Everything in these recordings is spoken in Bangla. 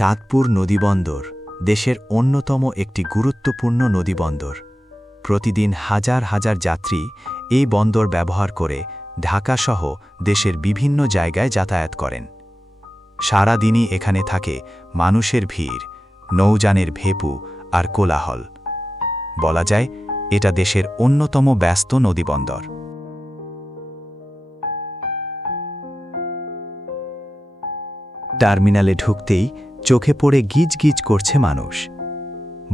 চাঁদপুর নদীবন্দর দেশের অন্যতম একটি গুরুত্বপূর্ণ নদীবন্দর। প্রতিদিন হাজার হাজার যাত্রী এই বন্দর ব্যবহার করে ঢাকাসহ দেশের বিভিন্ন জায়গায় যাতায়াত করেন। সারা দিনই এখানে থাকে মানুষের ভিড়, নৌযানের ভেপু আর কোলাহল। বলা যায় এটা দেশের অন্যতম ব্যস্ত নদীবন্দর। টার্মিনালে ঢুকতেই চোখে পড়ে গিজ গিজ করছে মানুষ।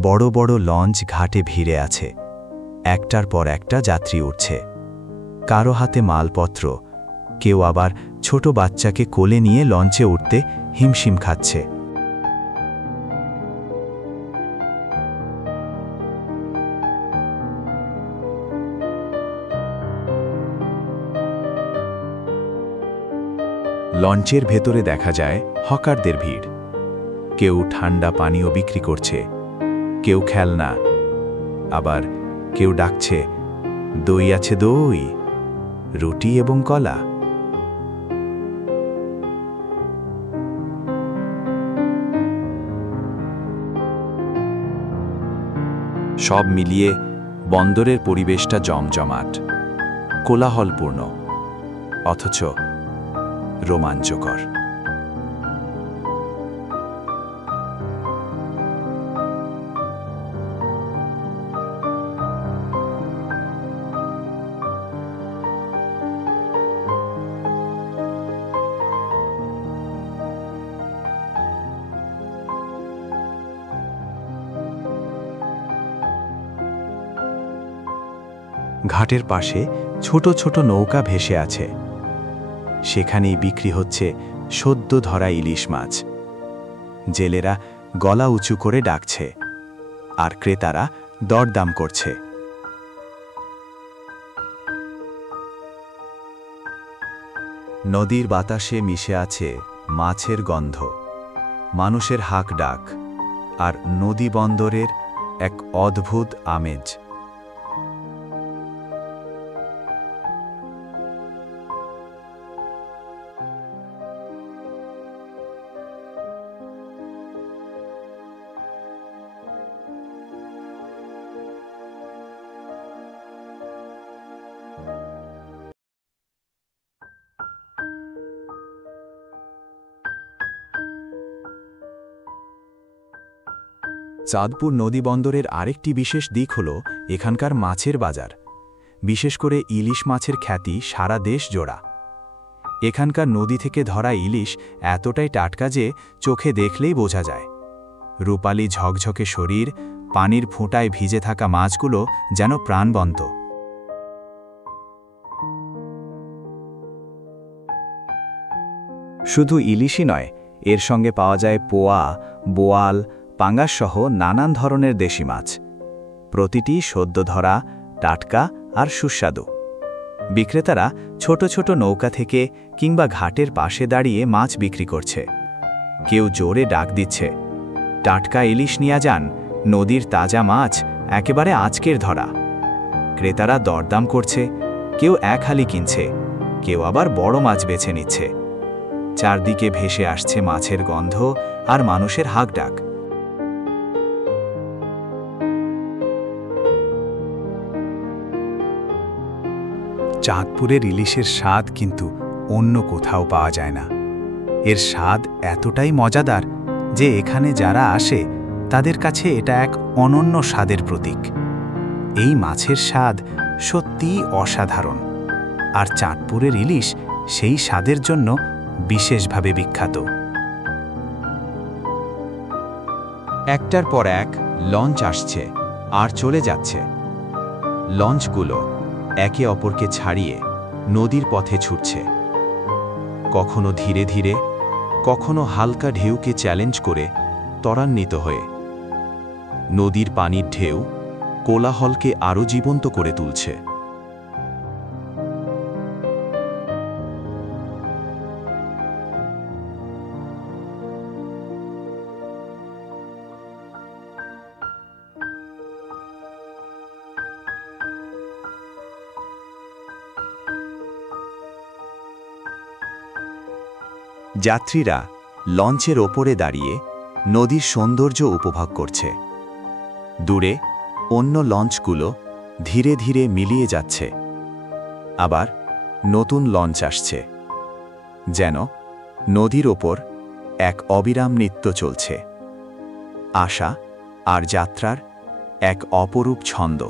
বড় বড় লঞ্চ ঘাটে ভিড়ে আছে, একটার পর একটা যাত্রী উঠছে। কারো হাতে মালপত্র, কেউ আবার ছোট বাচ্চাকে কোলে নিয়ে লঞ্চে উঠতে হিমশিম খাচ্ছে। লঞ্চের ভেতরে দেখা যায় হকারদের ভিড়। কেউ ঠান্ডা পানীয় বিক্রি করছে, কেউ খেলনা, আবার কেউ ডাকছে, দই আছে দই, রুটি এবং কলা। সব মিলিয়ে বন্দরের পরিবেশটা জমজমাট, কোলাহলপূর্ণ, অথচ রোমাঞ্চকর। ঘাটের পাশে ছোট ছোট নৌকা ভেসে আছে। সেখানেই বিক্রি হচ্ছে সদ্য ধরা ইলিশ মাছ। জেলেরা গলা উঁচু করে ডাকছে, আর ক্রেতারা দরদাম করছে। নদীর বাতাসে মিশে আছে মাছের গন্ধ, মানুষের হাঁক ডাক, আর নদী বন্দরের এক অদ্ভুত আমেজ। চাঁদপুর নদীবন্দরের আরেকটি বিশেষ দিক হল এখানকার মাছের বাজার। বিশেষ করে ইলিশ মাছের খ্যাতি সারা দেশ জোড়া। এখানকার নদী থেকে ধরা ইলিশ এতটাই টাটকা যে চোখে দেখলেই বোঝা যায়। রূপালি ঝকঝকে শরীর, পানির ফোঁটায় ভিজে থাকা মাছগুলো যেন প্রাণবন্ত। শুধু ইলিশই নয়, এর সঙ্গে পাওয়া যায় পোয়া, বোয়াল, পাঙ্গাস সহ নানান ধরনের দেশি মাছ। প্রতিটি সদ্য ধরা, টাটকা আর সুস্বাদু। বিক্রেতারা ছোট ছোট নৌকা থেকে কিংবা ঘাটের পাশে দাঁড়িয়ে মাছ বিক্রি করছে। কেউ জোরে ডাক দিচ্ছে, টাটকা ইলিশ নিয়ে যান, নদীর তাজা মাছ, একেবারে আজকের ধরা। ক্রেতারা দরদাম করছে, কেউ এক হালি কিনছে, কেউ আবার বড় মাছ বেছে নিচ্ছে। চারদিকে ভেসে আসছে মাছের গন্ধ আর মানুষের হাঁক ডাক। চাঁদপুরের ইলিশের স্বাদ কিন্তু অন্য কোথাও পাওয়া যায় না। এর স্বাদ এতটাই মজাদার যে এখানে যারা আসে তাদের কাছে এটা এক অনন্য স্বাদের প্রতীক। এই মাছের স্বাদ সত্যিই অসাধারণ, আর চাঁদপুরের ইলিশ সেই স্বাদের জন্য বিশেষভাবে বিখ্যাত। একটার পর এক লঞ্চ আসছে আর চলে যাচ্ছে। লঞ্চগুলো একে অপরকে ছাড়িয়ে নদীর পথে ছুটছে, কখনো ধীরে ধীরে, কখনো হালকা ঢেউকে চ্যালেঞ্জ করে ত্বরান্বিত হয়ে। নদীর পানির ঢেউ কোলাহলকে আরও জীবন্ত করে তুলছে। যাত্রীরা লঞ্চের ওপরে দাঁড়িয়ে নদীর সৌন্দর্য উপভোগ করছে। দূরে অন্য লঞ্চগুলো ধীরে ধীরে মিলিয়ে যাচ্ছে। আবার নতুন লঞ্চ আসছে। যেন নদীর ওপর এক অবিরাম নৃত্য চলছে। আশা আর যাত্রার এক অপরূপ ছন্দ।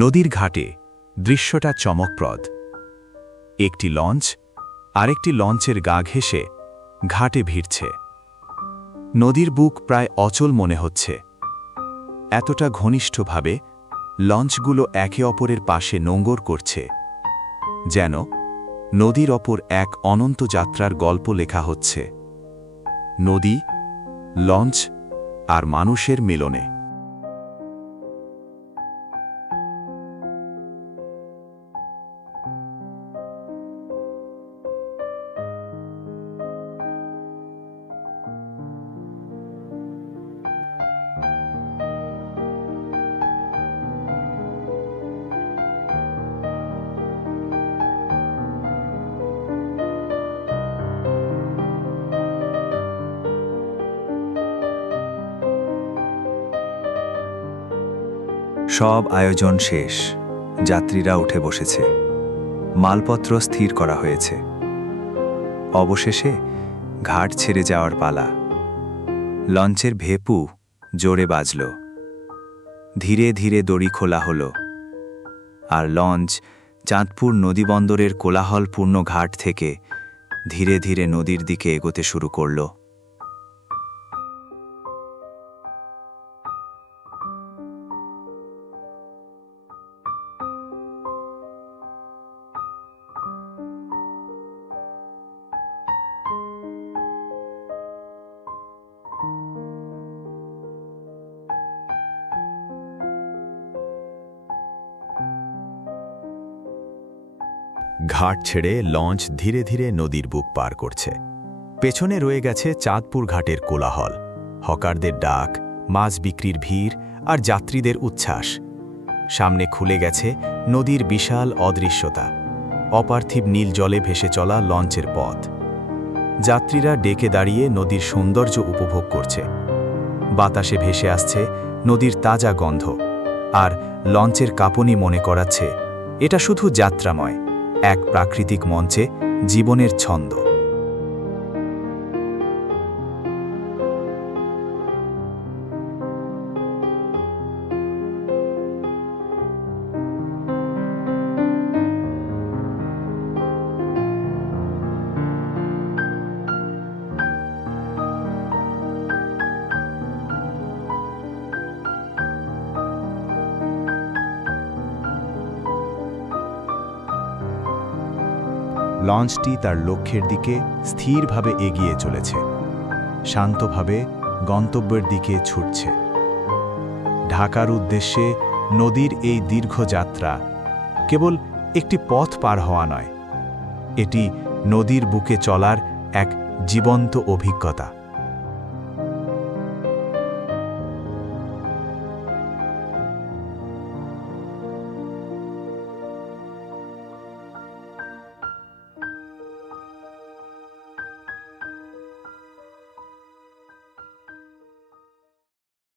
নদীর ঘাটে দৃশ্যটা চমকপ্রদ। একটি লঞ্চ আরেকটি লঞ্চের গা ঘেঁষে ঘাটে ভিড়ছে। নদীর বুক প্রায় অচল মনে হচ্ছে। এতটা ঘনিষ্ঠভাবে লঞ্চগুলো একে অপরের পাশে নোঙর করছে, যেন নদীর অপর এক অনন্ত যাত্রার গল্প লেখা হচ্ছে। নদী, লঞ্চ আর মানুষের মিলনে। সব আয়োজন শেষ। যাত্রীরা উঠে বসেছে। মালপত্র স্থির করা হয়েছে। অবশেষে ঘাট ছেড়ে যাওয়ার পালা। লঞ্চের ভেপু জোরে বাজল। ধীরে ধীরে দড়ি খোলা হলো, আর লঞ্চ চাঁদপুর নদীবন্দরের কোলাহলপূর্ণ ঘাট থেকে ধীরে ধীরে নদীর দিকে এগোতে শুরু করল। ঘাট ছেড়ে লঞ্চ ধীরে ধীরে নদীর বুক পার করছে। পেছনে রয়ে গেছে চাঁদপুর ঘাটের কোলাহল, হকারদের ডাক, মাছ বিক্রির ভিড় আর যাত্রীদের উচ্ছ্বাস। সামনে খুলে গেছে নদীর বিশাল অদৃশ্যতা, অপার্থিব নীল জলে ভেসে চলা লঞ্চের পথ। যাত্রীরা ডেকে দাঁড়িয়ে নদীর সৌন্দর্য উপভোগ করছে। বাতাসে ভেসে আসছে নদীর তাজা গন্ধ, আর লঞ্চের কাঁপুনি মনে করাচ্ছে এটা শুধু যাত্রাময়, এক প্রাকৃতিক মঞ্চে জীবনের ছন্দ। লঞ্চটি তার লক্ষ্যের দিকে স্থিরভাবে এগিয়ে চলেছে, শান্তভাবে গন্তব্যের দিকে ছুটছে। ঢাকার উদ্দেশ্যে নদীর এই দীর্ঘ যাত্রা কেবল একটি পথ পার হওয়া নয়, এটি নদীর বুকে চলার এক জীবন্ত অভিজ্ঞতা।